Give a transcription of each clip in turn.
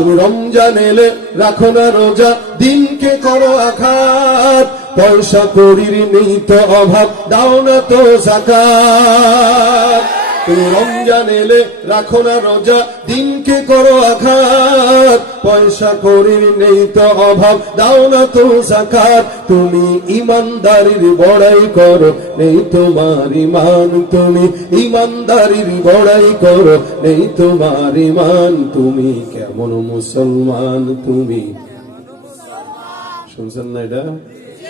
তুমি রমজান এলে রাখো না রোজা, দিনকে করো আঘাত, পয়সা করির নেই তো অভাব, দাও না তো যাকাত। তুমি রমজান এলে রাখো না রোজা, দিনকে করো আঘাত, পয়সা করির নেই তো অভাব, দাও না তো যাকাত। তুমি ইমানদারির বড়াই করো, নেই তোমার ইমান, তুমি ইমানদারির বড়াই করো, নেই তোমার ইমান। তুমি কেমন মুসলমান, তুমি শুনছেন না এটা?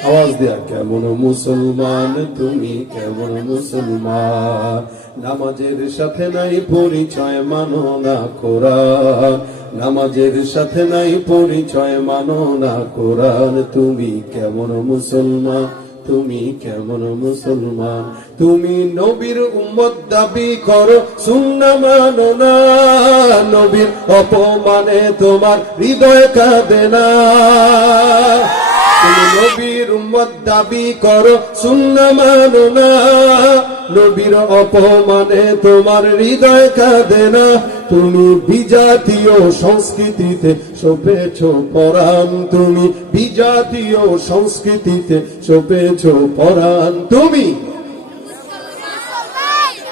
আওয়াজ দেয়া, কেমন মুসলমান তুমি, কেমন মুসলমান। নামাজের সাথে নাই পরিচয়, মানো না কোরআন, নামাজের সাথে নাই পরিচয়, মানো না কোরআন। তুমি কেমন মুসলমান, তুমি কেমন মুসলমান। তুমি নবীর উম্মত দাবি করো, সুন্নাহ মানো না, নবীর অপমানে তোমার হৃদয় কাঁদে না। তুমি নবীর উম্মত দাবি করো, সুন্নাহ মানো না, নবীর অপমানে তোমার হৃদয় কাঁদে না। তুমি বিজাতীয় সংস্কৃতিতে সপেছ পরাণ, তুমি বিজাতীয় সংস্কৃতিতে সপেছ পরাণ। তুমি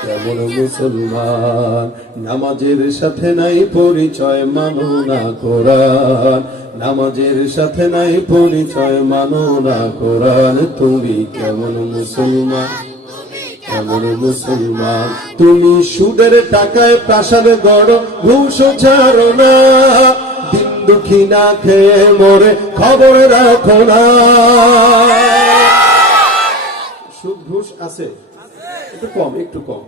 কেমন মুসলমান, নামাজের সাথে নাই পরিচয়, মানো না কোরআন, নামাজের সাথে নাই পরিচয়, মানো না কোরআন। তুমি কেমন মুসলমান, কেমন মুসলমান। তুমি সুদের টাকায় প্রাসাদ গড়, ঘুষ ছাড়ো না, দিন দুঃখী না খেয়ে মরে খবর রাখো না। সুদ ঘুষ আছে, একটু কম, একটু কম।